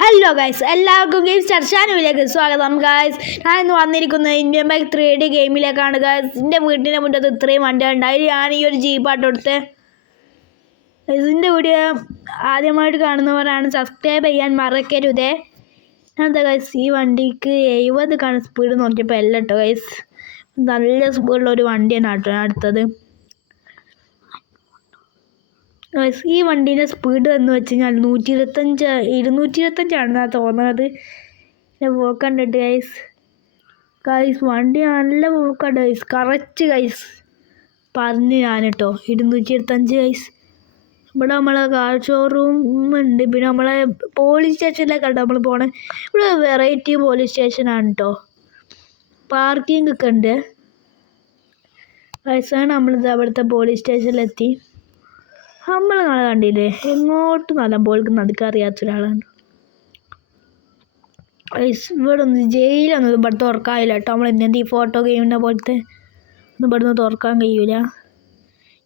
Hello guys, എല്ലാവർക്കും game star ചാനലിലേക്ക് സ്വാഗതം. ഗൈസ്, ഞാൻ ഇന്ന് വന്നിരിക്കുന്നത് ഇന്ത്യൻ ബൈക്ക് 3D ഗെയിമിലേക്കാണ്. ഗൈസ്, എൻ്റെ വീട്ടിൻ്റെ മുറ്റത്ത് ഇത്രയും വണ്ടികളുണ്ട്. അതിൽ ഞാൻ ഈ ഒരു ജീപ്പാട്ട് എടുത്ത്. ഇതിൻ്റെ വീഡിയോ ആദ്യമായിട്ട് കാണുന്നവരാണ് സബ്സ്ക്രൈബ് ചെയ്യാൻ മറക്കരുതേ. എന്താ ഗൈസ്, ഈ വണ്ടിക്ക് 70 സ്പീഡ് നോക്കിയപ്പോൾ എല്ലാം കേട്ടോ ഗൈസ്. നല്ല സ്പീഡുള്ളൊരു വണ്ടിയാണ് കേട്ടോ അടുത്തത്. ഈ വണ്ടീൻ്റെ സ്പീഡ് എന്ന് വെച്ച് കഴിഞ്ഞാൽ 225 തോന്നുന്നത്. പോക്ക് കണ്ടിട്ട് ഗൈസ് വണ്ടി നല്ല പോക്കാണ് ഗൈസ്. കറക്റ്റ് ഗൈസ് പറഞ്ഞ് ഞാൻ കേട്ടോ 225 ഗൈസ്. ഇവിടെ നമ്മളെ കാർ ഷോറൂം ഉണ്ട്. പിന്നെ നമ്മളെ പോലീസ് സ്റ്റേഷനിലേക്കാണ് നമ്മൾ പോണേ. ഇവിടെ വെറൈറ്റി പോലീസ് സ്റ്റേഷനാണ് കേട്ടോ. പാർക്കിംഗ് ഒക്കെ ഉണ്ട് ഗൈസാണ്. നമ്മളിത് അവിടുത്തെ പോലീസ് സ്റ്റേഷനിലെത്തി. നമ്മൾ നാളെ കണ്ടില്ലേ, എങ്ങോട്ട് നല്ല പോൾക്ക് നടക്കറിയാത്ത ഒരാളാണ്. ഇവിടെ ഒന്ന് ജയിലൊന്നും ഇവിടെ തുറക്കാനില്ല കേട്ടോ. നമ്മൾ ഇന്നത്തെ ഈ ഫോട്ടോ ഗെയിമിൻ്റെ പോലത്തെ ഒന്നും ഇവിടെ നിന്ന് തുറക്കാൻ കഴിയൂല.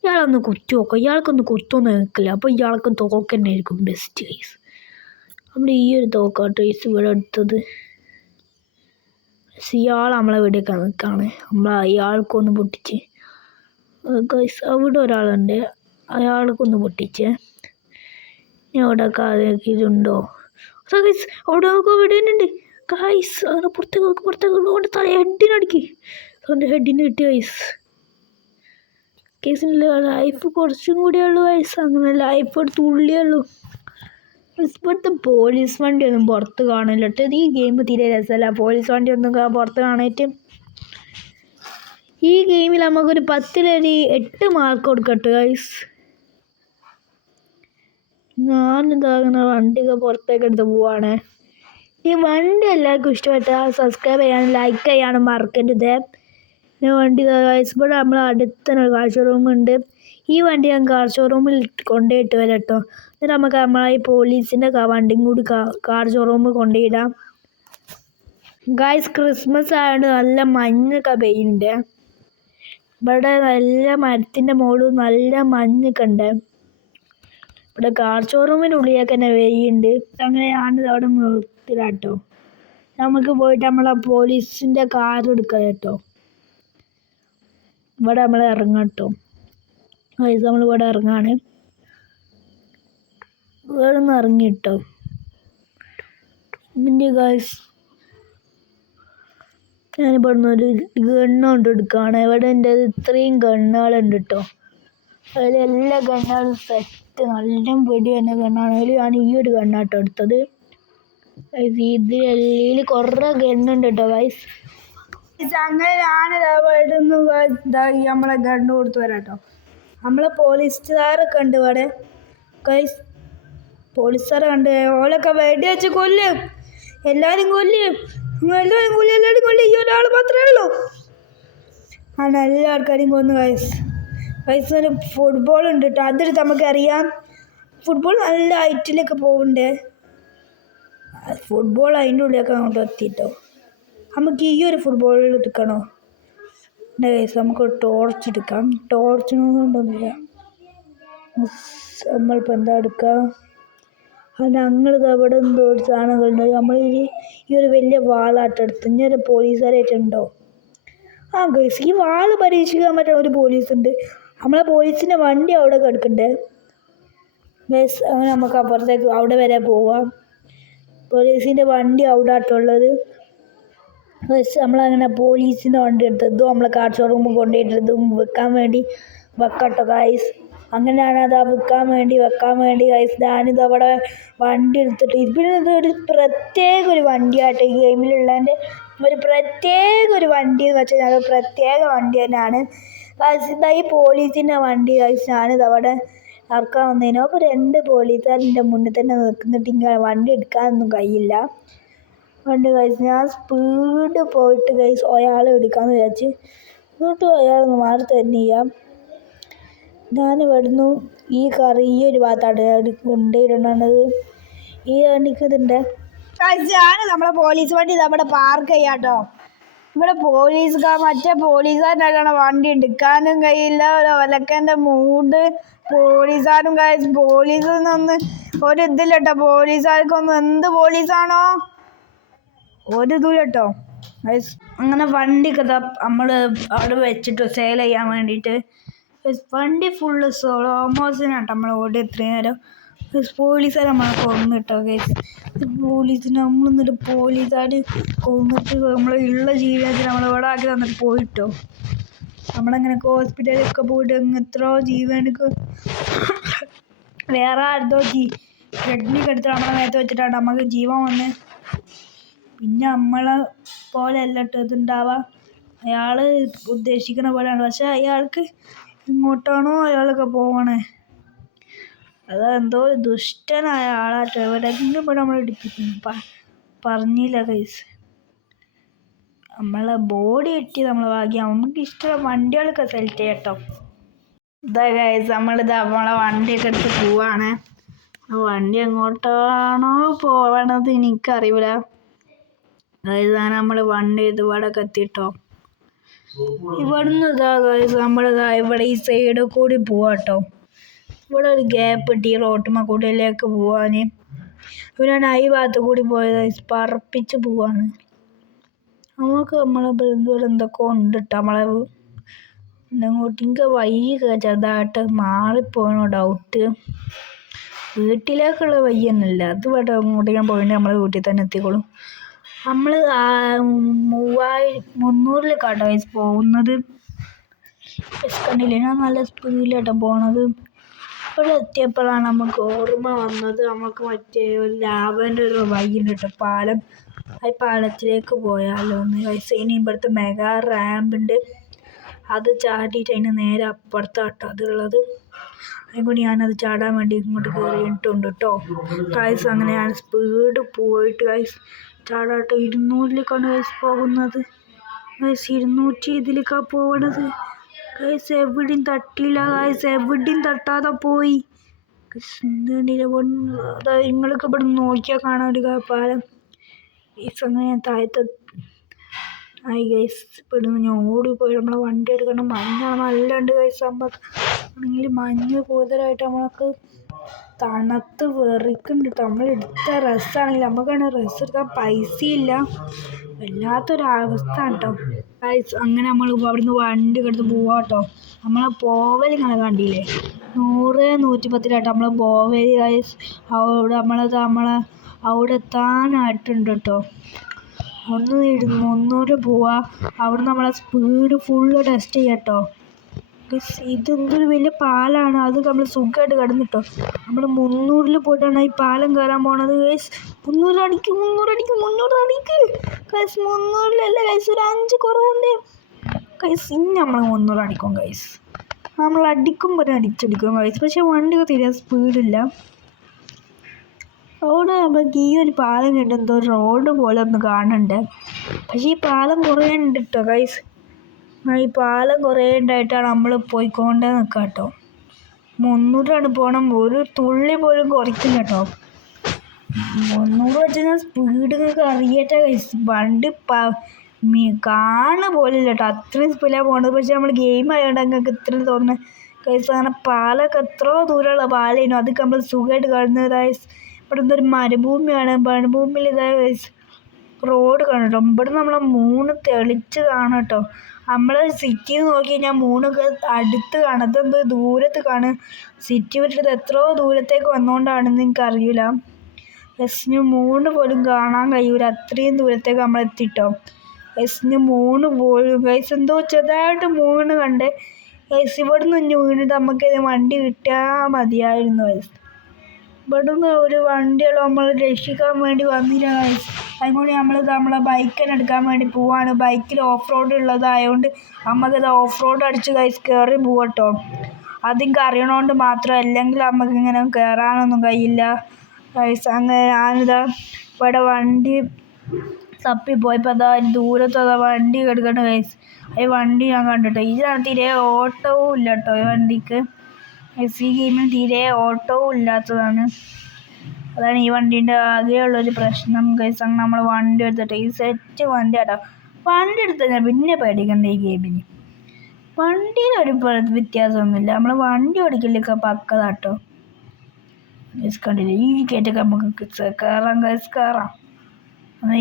ഇയാളൊന്ന് കുത്തി നോക്കാം. ഇയാൾക്കൊന്ന് കുത്തൊന്നും നിൽക്കില്ല. അപ്പോൾ ഇയാൾക്ക് തോക്ക് തന്നെ ആയിരിക്കും ബെസ്റ്റ് കേസ്. നമ്മൾ ഈ ഒരു തോക്കാട്ടോ ഇവിടെ എടുത്തത്. ഇയാൾ നമ്മളെ വീടൊക്കെ നിൽക്കുകയാണ്. നമ്മൾ ഇയാൾക്കൊന്ന് പൊട്ടിച്ച് ഗൈസ്. അവിടെ ഒരാളുണ്ട്, അയാൾക്കൊന്ന് പൊട്ടിച്ചേ. ഞാൻ അവിടെ കാലൊക്കെയിട്ടുണ്ടോ ഗൈസ്? അവിടെ നോക്കുക, വിടുന്നുണ്ട് ഗൈസ്. അങ്ങനെ പുറത്തേക്ക് തല ഹെഡിനടിക്ക്. അവൻ്റെ ഹെഡിന് കിട്ടി ഗൈസ്. കേസിൻ്റെ ലൈഫ് കുറച്ചും കൂടിയേ ഉള്ളൂ ഗൈസ്. അങ്ങനെ ലൈഫ് ഒരു തുള്ളിയേ ഉള്ളൂ. ഇപ്പോഴത്തെ പോലീസ് വണ്ടിയൊന്നും പുറത്ത് കാണില്ല കേട്ടോ. ഈ ഗെയിം തീരെ രസമല്ല. പോലീസ് വണ്ടിയൊന്നും പുറത്ത് കാണാനായിട്ട്. ഈ ഗെയിമിൽ നമുക്കൊരു 10 മാർക്ക് കൊടുക്കട്ടെ ഗൈസ്. ഞാനിതാകുന്ന വണ്ടിയൊക്കെ പുറത്തേക്ക് എടുത്ത് പോവാണ്. ഈ വണ്ടി എല്ലാവർക്കും ഇഷ്ടപ്പെട്ടാൽ സബ്സ്ക്രൈബ് ചെയ്യാനും ലൈക്ക് ചെയ്യാനും മറക്കരുത്. പിന്നെ വണ്ടി ഗൈസ് ഇവിടെ നമ്മളെ അടുത്തന്നെ കാർ ഷോറൂമുണ്ട്. ഈ വണ്ടി ഞാൻ കാർ ഷോറൂമിൽ കൊണ്ടുപോയിട്ട് വരാം കേട്ടോ. എന്നിട്ട് നമുക്ക് നമ്മളെ ഈ പോലീസിൻ്റെ വണ്ടിയും കൂടി കാർ ഷോറൂമിൽ കൊണ്ടുപോയിടാം. ഗൈസ്, ക്രിസ്മസ് ആയതുകൊണ്ട് നല്ല മഞ്ഞൊക്കെ പെയ്യുന്നുണ്ട്. ഇവിടെ നല്ല മരത്തിൻ്റെ മുകളിൽ നല്ല മഞ്ഞൊക്കെ ഉണ്ട്. ഇവിടെ കാർ ഷോറൂമിൻ്റെ ഉള്ളിലേക്ക് തന്നെ വെയ്യുണ്ട്. അങ്ങനെ ഞാൻ അവിടെ നിർത്തില്ലാട്ടോ. നമുക്ക് പോയിട്ട് നമ്മളെ പോലീസിൻ്റെ കാർ എടുക്കാം കേട്ടോ. ഇവിടെ നമ്മൾ ഇറങ്ങാം കേട്ടോ. ഗൈസ്, നമ്മളിവിടെ ഇറങ്ങാണ്. ഇവിടെ നിന്ന് ഇറങ്ങി കേട്ടോ. പിന്നെ ഗൈസ്, ഞാനിവിടെ നിന്ന് ഒരു ഗണ്ണുകൊണ്ട് എടുക്കുകയാണ്. ഇവിടെ എൻ്റെ ഇത്രയും ഗണ്ണുകളുണ്ട് കേട്ടോ. അതിൽ എല്ലാ ഗണ്ണുകളും സെറ്റ് നല്ല വെടി തന്നെ ഗണ്ണാണ്. അതിൽ ഞാൻ ഈ ഒരു ഗണ്ണാട്ടോ എടുത്തത്. ഇതിൽ കുറേ ഗണ്ണുണ്ട് കേട്ടോ ഗൈസ്. അങ്ങനെ ഞാനിതായിരുന്നു നമ്മളെ ഗണ്ണ് കൊടുത്ത് വരാം കേട്ടോ. നമ്മളെ പോലീസുകാരൊക്കെ ഉണ്ട് ഇവിടെ ഗൈസ്. പോലീസുകാരെ കണ്ട് ഓലൊക്കെ വെടി വെച്ച് കൊല്ലും. എല്ലാവരും കൊല്ലും. ഈ ഒരാൾ മാത്രമേ ഉള്ളൂ. എല്ലാ ആൾക്കാരെയും കൊന്നു ഗൈസ്. ഗൈസ്, ഒരു ഫുട്ബോൾ ഉണ്ട് കേട്ടോ. അതെടുത്ത് നമുക്കറിയാം. ഫുട്ബോൾ നല്ല ഹൈറ്റിലൊക്കെ പോകുന്നുണ്ട്. ഫുട്ബോൾ അതിൻ്റെ ഉള്ളിലൊക്കെ അങ്ങോട്ട് എത്തിയിട്ടോ. നമുക്ക് ഈ ഒരു ഫുട്ബോൾ എടുക്കണോ ഗൈസ്? നമുക്ക് ടോർച്ച് എടുക്കാം. ടോർച്ചിനൊന്നുമില്ല. നമ്മളിപ്പോൾ എന്താ എടുക്കുക? ഞങ്ങളിത് അവിടെ എന്തോ ഒരു സാധനങ്ങളുണ്ട്. നമ്മൾ ഈ ഒരു വലിയ വാളാട്ടെടുത്ത് ഇനി ഒരു പോലീസുകാരായിട്ടുണ്ടോ? ഗൈസ്, ഈ വാള് പരീക്ഷിക്കാൻ പറ്റുന്ന ഒരു പോലീസുണ്ട്. നമ്മളെ പോലീസിൻ്റെ വണ്ടി അവിടെ കിടക്കണ്ടേ ഗൈസ്. അങ്ങനെ നമുക്ക് അപ്പുറത്തേക്ക് അവിടെ വരെ പോവാം. പോലീസിൻ്റെ വണ്ടി അവിടെ ആട്ടുള്ളത് ഗൈസ്. നമ്മളങ്ങനെ പോലീസിൻ്റെ വണ്ടി എടുത്തതും നമ്മളെ കാർ ഷോറൂമിൽ കൊണ്ടുപോയിട്ടതും വെക്കാൻ വേണ്ടി വെക്കട്ടോ ഗൈസ്. അങ്ങനെയാണ് അത് വെക്കാൻ വേണ്ടി ഗൈസ് ഞാനിത് അവിടെ വണ്ടി എടുത്തിട്ട്. പിന്നെ ഇതൊരു പ്രത്യേക ഒരു വണ്ടിയാട്ടോ ഈ ഗെയിമിലുള്ളതിൻ്റെ. ഒരു പ്രത്യേക ഒരു വണ്ടി എന്ന് വെച്ചാൽ അത് പ്രത്യേക വണ്ടി തന്നെയാണ് ഗൈസ്. ഇതാ ഈ പോലീസിൻ്റെ വണ്ടി ഗൈസ്. ഞാനിത് അവിടെ ഇറക്കാൻ വന്നതിനോ അപ്പോൾ 2 പോലീസുകാരിൻ്റെ മുന്നിൽ തന്നെ നിൽക്കുന്നിട്ട് ഇങ്ങനെ വണ്ടി എടുക്കാനൊന്നും കഴിയില്ല. വണ്ടി ഗൈസ് ഞാൻ സ്പീഡ് പോയിട്ട് ഗൈസ് അയാളെ എടുക്കാമെന്ന് വിചാരിച്ച്. എന്നിട്ട് അയാൾ മാറി തന്നെ ചെയ്യാം. ഞാനിവിടുന്ന് ഈ ഒരു ഭാഗത്താണ് കൊണ്ടുപോയിടണത്. ഈ വണ്ടിക്ക് ഇതുണ്ട്. ഞാൻ നമ്മളെ പോലീസ് വണ്ടി നമ്മുടെ പാർക്ക് ചെയ്യാട്ടോ. ഇവിടെ മറ്റേ പോലീസുകാരനായിട്ടാണ് വണ്ടി എടുക്കാനും കഴിയില്ല. ഒരു ഒലക്കൻ്റെ മൂഡ് പോലീസുകാരും ഗൈസ് പോലീസിനൊന്ന് ഒരു ഇതില്ല കേട്ടോ. പോലീസുകാർക്കൊന്നും എന്ത് പോലീസാണോ ഒരു ഇതില്ല കേട്ടോ ഗൈസ്. അങ്ങനെ വണ്ടിയൊക്കെ നമ്മൾ അവിടെ വെച്ചിട്ട് സെയിൽ ചെയ്യാൻ വേണ്ടിയിട്ട് വണ്ടി ഫുള്ള് സോളോമോസിനാട്ടോ നമ്മൾ ഓടി ഇത്രയും നേരം. പോലീസുകാർ നമ്മളെ കൊന്നിട്ടോ ഗൈസ്. പോലീസിന് നമ്മളെന്നിട്ട് പോലീസുകാർ കൊന്നിട്ട് നമ്മളുള്ള ജീവിതത്തിൽ നമ്മളിവിടെ ആക്കി തന്നിട്ട് പോയിട്ടോ. നമ്മളങ്ങനെയൊക്കെ ഹോസ്പിറ്റലിലൊക്കെ പോയിട്ട് എത്രയോ ജീവനക്ക് വേറെ ആരതോ കിഡ്നിക്ക് എടുത്ത് നമ്മളെ മേത്ത് വെച്ചിട്ടാണ് നമുക്ക് ജീവൻ വന്ന്. പിന്നെ നമ്മളെ പോലെ അല്ല ഇതുണ്ടാവുക. അയാൾ ഉദ്ദേശിക്കുന്ന പോലെയാണ്. പക്ഷെ അയാൾക്ക് ഇങ്ങോട്ടാണോ അയാളൊക്കെ പോകണേ. അതെന്തോ ദുഷ്ടനായ ആളാട്ടോ. എവിടെയെങ്കിലും ഇവിടെ നമ്മൾ ഇടിപ്പിക്കുന്നു പറഞ്ഞില്ല ഗൈസ്. നമ്മളെ ബോഡി കിട്ടി നമ്മളെ ഭാഗ്യം. നമുക്ക് ഇഷ്ടമുള്ള വണ്ടികളൊക്കെ സെലക്ട് ചെയ്യട്ടോ. ഇതാ ഗൈസ് നമ്മളെ വണ്ടിയൊക്കെ എടുത്ത് പോവാണ്. വണ്ടി എങ്ങോട്ടാണോ പോവണത് എനിക്കറിയില്ല ഗൈസ്. അങ്ങനെ നമ്മൾ വണ്ടി ഇതുപാടൊക്കെ എത്തിട്ടോ. ഇവിടുന്ന് ഇതാ ഗൈസ് നമ്മളിതാ ഇവിടെ ഈ സൈഡിൽ കൂടി പോവാട്ടോ. ഇവിടെ ഒരു ഗ്യാപ്പ് ഇട്ട് ഈ റോട്ടുമ്മ കൂടിയിലേക്ക് പോവാൻ. ഇവരാണ് ഈ ഭാഗത്ത് കൂടി പോയത്. പറപ്പിച്ച് പോവാണ്. നമുക്ക് ഇവിടെ എന്തൊക്കെ ഉണ്ട് കേട്ടോ. നമ്മളെ ഇങ്ങോട്ട് വഴിയൊക്കെ ചെറുതായിട്ട് മാറിപ്പോകണോ ഡൗട്ട്. വീട്ടിലേക്കുള്ള വഴിയൊന്നുമില്ല. അത് ഇവിടെ അങ്ങോട്ട് ഞാൻ പോയിട്ട് നമ്മളെ വീട്ടിൽ തന്നെ എത്തിക്കോളും. നമ്മൾ 300 കേട്ടോ പോകുന്നത്. കണ്ടില്ലേ ഞാൻ നല്ല സ്പീഡിലാട്ടോ പോണത്. ഇവിടെ എത്തിയപ്പോഴാണ് നമുക്ക് ഓർമ്മ വന്നത് നമുക്ക് മറ്റേ ഒരു ലാവൻ്റെ ഒരു വഴിയുണ്ട് കേട്ടോ, പാലം. ആ പാലത്തിലേക്ക് പോയാലോ ഒന്ന് ഗൈസ്. ഇനി ഇവിടുത്തെ മെഗാ റാമ്പുണ്ട്, അത് ചാടിയിട്ട് അതിന് നേരെ അപ്പുറത്താട്ടോ അതുള്ളത്. അതുകൊണ്ട് ഞാനത് ചാടാൻ വേണ്ടി ഇങ്ങോട്ട് കയറിയിട്ടുണ്ട് കേട്ടോ ഗൈസ്. അങ്ങനെ ഞാൻ സ്പീഡ് പോയിട്ട് ഗൈസ് ചാടാട്ടോ. 200ലേക്കാണ് ഗൈസ് പോകുന്നത് ഗൈസ്. 200 ഇതിലേക്കാണ് പോകണത് ഗൈസ്. എവിടെയും തട്ടിയില്ല ഗൈസ്, എവിടെയും തട്ടാതെ പോയി ഗൈസ്. നിങ്ങൾക്ക് ഇവിടെ നോക്കിയാൽ കാണാൻ ഒരു പാലം ഗൈസ്. അങ്ങനെ ഞാൻ താഴത്തെ ആയി ഗൈസ്. ഇവിടുന്ന് ഞാൻ ഓടിപ്പോയി നമ്മളെ വണ്ടി എടുക്കണം. മഞ്ഞാണ് നല്ല ഉണ്ട് ഗൈസ്. ആണെങ്കിൽ മഞ്ഞ് കൂടുതലായിട്ട് നമ്മൾക്ക് തണുത്ത് വെറിക്കുന്നുണ്ട്. നമ്മൾ എടുത്ത ഡ്രസ്സാണെങ്കിൽ നമുക്കാണ് ഡ്രസ്സ് എടുക്കാൻ പൈസയില്ല. വല്ലാത്തൊരവസ്ഥ കേട്ടോ ഗൈസ്. അങ്ങനെ നമ്മൾ അവിടുന്ന് വണ്ടി എടുത്ത് പോവാട്ടോ. നമ്മളെ പോവൽ ഇങ്ങനെ കണ്ടില്ലേ 100 110 നമ്മളെ പോവൽ ഗൈസ്. നമ്മളെ അവിടെ എത്താനായിട്ടുണ്ട് കേട്ടോ. അവിടുന്ന് 300 പോവാ. അവിടെ നമ്മളെ സ്പീഡ് ഫുള്ള് ടെസ്റ്റ് ചെയ്യട്ടോ ഗൈസ്. ഇതെന്തൊരു വലിയ പാലാണ്. അത് നമ്മൾ സുഖമായിട്ട് കിടന്നിട്ടോ. നമ്മൾ 300 പോയിട്ടാണ് ഈ പാലം കയറാൻ പോണത് ഗൈസ്. 300 അടിക്ക് ഗൈസ്. 300 ഗൈസ്, ഒരു 5 കുറവുണ്ട് ഗൈസ്. ഇനി നമ്മൾ 300 അടിക്കും ഗൈസ്. നമ്മൾ അടിക്കുമ്പോൾ അടിച്ചടിക്കും ഗൈസ്. പക്ഷെ വണ്ടിയൊക്കെ തീരെ സ്പീഡില്ല. അവിടെ നമുക്ക് ഈ ഒരു പാലം കണ്ട് എന്തോ റോഡ് പോലെ ഒന്ന് കാണുന്നുണ്ട്. പക്ഷേ ഈ പാലം കുറേ ഉണ്ട് കേട്ടോ ഗൈസ്. ഈ പാലം കുറേ ഉണ്ടായിട്ടാണ് നമ്മൾ പോയിക്കൊണ്ടേ നിൽക്കുക കേട്ടോ. 300 പോകണം. ഒരു തുള്ളി പോലും കുറയ്ക്കില്ല കേട്ടോ. 300 വെച്ച് കഴിഞ്ഞാൽ സ്പീഡ് നിങ്ങൾക്ക് അറിയട്ടെ ഗൈസ്. വണ്ടി കാണുന്ന പോലില്ല കേട്ടോ, അത്രയും സ്പീഡിലാണ് പോകുന്നത്. പക്ഷേ നമ്മൾ ഗെയിം ആയതുകൊണ്ട് നിങ്ങൾക്ക് ഇത്രയും തോന്നുന്നത് ഗൈസ്. അങ്ങനെ പാലൊക്കെ എത്രയോ ദൂരമുള്ള പാലായിരുന്നു. അതൊക്കെ നമ്മൾ സുഖമായിട്ട് കാണുന്നത് ഗൈസ്. ഇവിടെ എന്തൊരു മരുഭൂമിയാണ്. മരുഭൂമിയിൽ ഇതായ ഗൈസ് റോഡ് കാണും കേട്ടോ. ഇവിടെ നമ്മളെ 3 തെളിച്ച് കാണാം കേട്ടോ. നമ്മൾ സിറ്റിയിൽ നിന്ന് നോക്കി കഴിഞ്ഞാൽ 3 അടുത്ത് കാണാം. അതെന്തോ ദൂരത്ത് കാണും. സിറ്റി വിട്ടിട്ട് എത്രയോ ദൂരത്തേക്ക് വന്നുകൊണ്ടാണെന്ന് എനിക്കറിയില്ല. എസിന് 3 പോലും കാണാൻ കഴിയൂല. അത്രയും ദൂരത്തേക്ക് നമ്മൾ എത്തിട്ടോ. എസിന് 3 പോലും ഗൈസ് എന്തോ ചെറുതായിട്ട് 3 കണ്ടേ ഗൈസ്. ഇവിടെ നിന്ന് വീണിട്ട് നമുക്ക് വണ്ടി കിട്ടിയാൽ മതിയായിരുന്നു ഗൈസ്. ഇവിടുന്ന് ഒരു വണ്ടികൾ നമ്മൾ രക്ഷിക്കാൻ വേണ്ടി വന്നില്ല ഗൈസ്. അതുകൊണ്ട് നമ്മളെ ബൈക്കിന് എടുക്കാൻ വേണ്ടി പോവാണ്. ബൈക്കിൽ ഓഫ് റോഡ് ഉള്ളതായതുകൊണ്ട് നമുക്കിത് ഓഫ് റോഡ് അടിച്ച് ഗൈസ് കയറി പോകട്ടോ. അതെനിക്ക് അറിയണോണ്ട് മാത്രം, അല്ലെങ്കിൽ നമുക്കിങ്ങനെ കയറാനൊന്നും കഴിയില്ല ഗൈസ്. അങ്ങനെ ഞാനിതാ ഇവിടെ വണ്ടി തപ്പിപ്പോയപ്പോൾ അതാ ദൂരത്ത് വണ്ടി കിടക്കട്ടെ ഗൈസ്. ഈ വണ്ടി ഞാൻ കണ്ടിട്ടോ. ഇതിനാണ് തീരെ ഓട്ടവും ഇല്ല കേട്ടോ ഈ വണ്ടിക്ക്. ഈ ഗെയിമിൽ തീരെ ഓട്ടവും ഇല്ലാത്തതാണ്. അതാണ് ഈ വണ്ടീൻ്റെ ആകെയുള്ളൊരു പ്രശ്നം ഗൈസ്. അങ്ങനെ നമ്മൾ വണ്ടി എടുത്തിട്ട് ഈ സെറ്റ് വണ്ടി ആട്ടോ. വണ്ടി എടുത്ത് കഴിഞ്ഞാൽ പിന്നെ പേടിക്കണ്ട ഈ ഗെയിമിന്. വണ്ടിയിലൊരു വ്യത്യാസമൊന്നുമില്ല. നമ്മൾ വണ്ടി ഓടിക്കലൊക്കെ പക്കതാട്ടോ. ഗൈസ് കണ്ടില്ലേ, ഈ ഗേറ്റൊക്കെ നമുക്ക് കയറാം ഗൈസ്, കയറാം.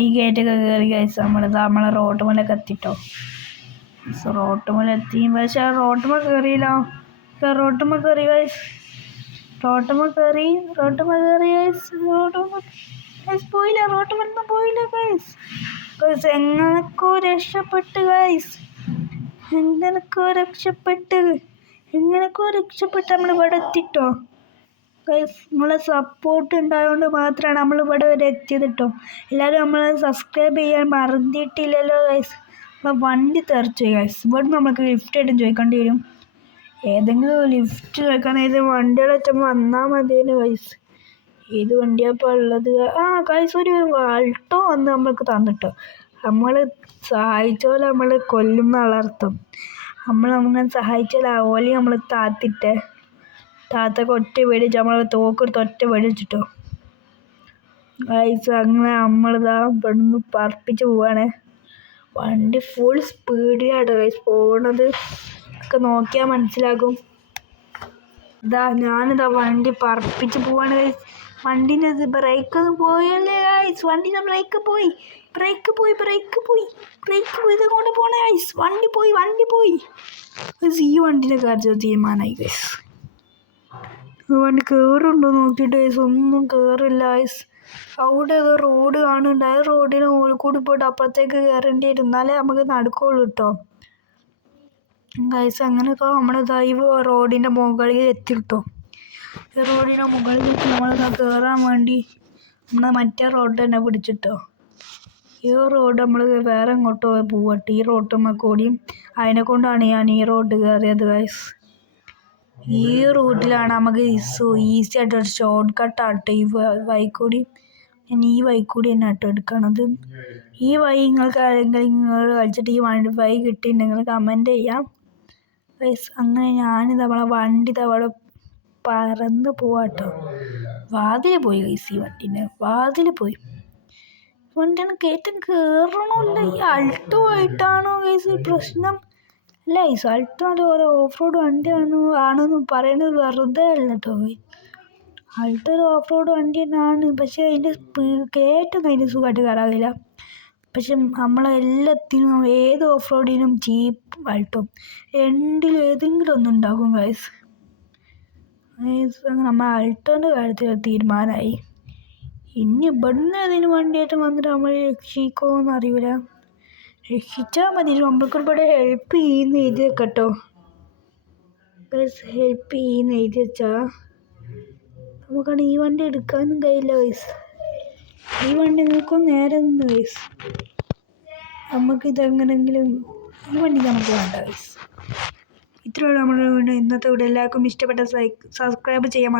ഈ ഗേറ്റൊക്കെ കയറി ഗൈസ് നമ്മളെ റോട്ടുമലൊക്കെ എത്തിട്ടോ. റോട്ടുമല എത്തി, പക്ഷെ റോട്ടുമ കയറിയില്ലോ. റോട്ടുമ കയറി ഗൈസ്, റോട്ടുമ കയറി ഗൈസ്, പോയില്ല, റോട്ടുമൊന്നും പോയില്ല ഗൈസ്. ഗൈസ് എങ്ങനൊക്കെ രക്ഷപ്പെട്ട് ഗൈസ്, എങ്ങനൊക്കെ രക്ഷപ്പെട്ട് നമ്മളിവിടെ എത്തിട്ടോ ഗൈസ്. നമ്മളെ സപ്പോർട്ട് ഉണ്ടായതുകൊണ്ട് മാത്രമാണ് നമ്മളിവിടെ വരെ എത്തിയത് കേട്ടോ. എല്ലാവരും നമ്മളെ സബ്സ്ക്രൈബ് ചെയ്യാൻ മറന്നിട്ടില്ലല്ലോ ഗൈസ്. നമ്മളെ വണ്ടി തെറിച്ചു ഗൈസ്. ഇവിടെ നമുക്ക് ലിഫ്റ്റ് ആയിട്ടും ചോദിക്കേണ്ടി വരും. ഏതെങ്കിലും ലിഫ്റ്റ് ചോദിക്കാൻ ഏത് വണ്ടികളൊക്കെ വന്നാൽ മതിയെന്ന് ഗൈസ്. ഏത് വണ്ടിയാപ്പോൾ ഉള്ളത്? ഗൈസ് ഒരു ആൾട്ടോ വന്ന് നമ്മൾക്ക് തന്നിട്ടോ. നമ്മൾ സഹായിച്ച പോലെ നമ്മൾ കൊല്ലുന്ന ആളർത്ഥം. നമ്മളങ്ങനെ സഹായിച്ചാൽ ഓലി നമ്മൾ താത്തൊക്കെ ഒറ്റ വെടിച്ച് നമ്മളെ തോക്കെടുത്ത് ഒറ്റ വെടിച്ചിട്ടോ ഗൈസ്. അങ്ങനെ നമ്മളിതാ ഇവിടുന്ന് പറപ്പിച്ച് പോവാണ്. വണ്ടി ഫുൾ സ്പീഡിലാണ് ഗൈസ് പോകണത്. ഒക്കെ നോക്കിയാൽ മനസ്സിലാകും. ഞാനിതാ വണ്ടി പറപ്പിച്ച് പോവാണ് ഗൈസ്. വണ്ടീൻ്റെ ബ്രേക്കൊന്നും പോയല്ലേ ഗൈസ്. വണ്ടീൻ്റെ ബ്രേക്ക് പോയി ഇതങ്ങോട്ട് പോണേ ഗൈസ്. വണ്ടി പോയി ഗൈസ്. ഈ വണ്ടീൻ്റെ കാര്യം തീരുമാനമായി ഗൈസ്. വണ്ടി കയറുണ്ടോ നോക്കിയിട്ട് ഗൈസ്, ഒന്നും കയറില്ല ഗൈസ്. അവിടെ ഏതോ റോഡ് കാണുന്നുണ്ട്. ആ റോഡിന് മുകളിൽ കൂടി പോയിട്ട് അപ്പുറത്തേക്ക് കയറേണ്ടി വരും, എന്നാലേ നമുക്ക് നടക്കുള്ളൂ കേട്ടോ ഗൈസ്. അങ്ങനെയൊക്കെ നമ്മളിതാ ഈ റോഡിൻ്റെ മുകളിൽ എത്തിട്ടോ. ഈ റോഡിൻ്റെ മുകളിലേക്ക് നമ്മളിതാ കയറാൻ വേണ്ടി നമ്മൾ മറ്റേ റോഡ് തന്നെ പിടിച്ചിട്ടോ. ഈ റോഡ് നമ്മൾ വേറെ എങ്ങോട്ടോ പോവട്ടെ. ഈ റോട്ടുമ്മ കൂടിയും അതിനെ കൊണ്ടാണ് ഞാൻ ഈ റോഡ് കയറിയത് ഗൈസ്. ഈ റൂട്ടിലാണ് നമുക്ക് ഈസി ആയിട്ട് ഒരു ഷോർട്ട് കട്ടാട്ടോ ഈ വഴിക്കൂടി. ഞാൻ ഈ വഴിക്കൂടി തന്നെ ആട്ടോ എടുക്കണത്. ഈ വഴി നിങ്ങൾക്ക് ആരെങ്കിലും കളിച്ചിട്ട് ഈ വഴി കിട്ടിയിട്ടുണ്ടെങ്കിൽ കമൻറ്റ് ചെയ്യാം ഗൈസ്. അങ്ങനെ നമ്മളെ വണ്ടി അവിടെ പറന്ന് പോവാട്ടോ. വാതിൽ പോയി ഗൈസ്. ഈ വണ്ടീൻ്റെ വാതിൽ പോയി. വണ്ടിയാണ് കയറ്റം കയറണമില്ല. ഈ അൾട്ടോ ആയിട്ടാണോ ഗൈസ് പ്രശ്നം? അല്ല ഗൈസ്, അൾട്ടോ ഓരോ ഓഫ് റോഡ് ആണെന്ന് പറയുന്നത് വെറുതെ അല്ല കേട്ടോ. അൾട്ടോ ഒരു ഓഫ് റോഡ് വണ്ടി തന്നെയാണ്, പക്ഷേ അതിൻ്റെ കയറ്റം അതിന് സുഖമായിട്ട് കയറാകില്ല. പക്ഷെ നമ്മളെല്ലാത്തിനും ഏത് ഓഫ് റോഡിനും ജീപ്പ് അൾട്ടോ രണ്ടിലും ഏതെങ്കിലും ഒന്നും ഉണ്ടാകും ഗൈസ്. നമ്മൾ അൾട്ടോൻ്റെ കാര്യത്തിൽ തീരുമാനമായി. ഇനി ഇവിടുന്ന് ഏതെങ്കിലും വണ്ടിയായിട്ട് വന്നിട്ട് നമ്മൾ രക്ഷിക്കുമോയെന്ന് അറിയില്ല. രക്ഷിച്ചാൽ മതി. നമ്മൾക്കൊരുപാട് ഹെൽപ്പ് ചെയ്യുന്ന എഴുതി വെക്കട്ടോ ഗൈസ്. ഹെൽപ്പ് ചെയ്യുന്ന എഴുതി വെച്ചാൽ നമുക്കാണ് ഈ വണ്ടി എടുക്കാനും കഴിയില്ല ഗൈസ്. ഈ വണ്ടി നിൽക്കും നേരെ നിന്ന് ഗൈസ്. നമുക്കിതെങ്ങനെങ്കിലും ഈ വണ്ടി നമുക്ക് വേണ്ട ഗൈസ്. ഇത്രയുള്ള നമ്മുടെ ഇന്നത്തെ വീഡിയോ. എല്ലാവർക്കും ഇഷ്ടപ്പെട്ട സബ്സ്ക്രൈബ് ചെയ്യാൻ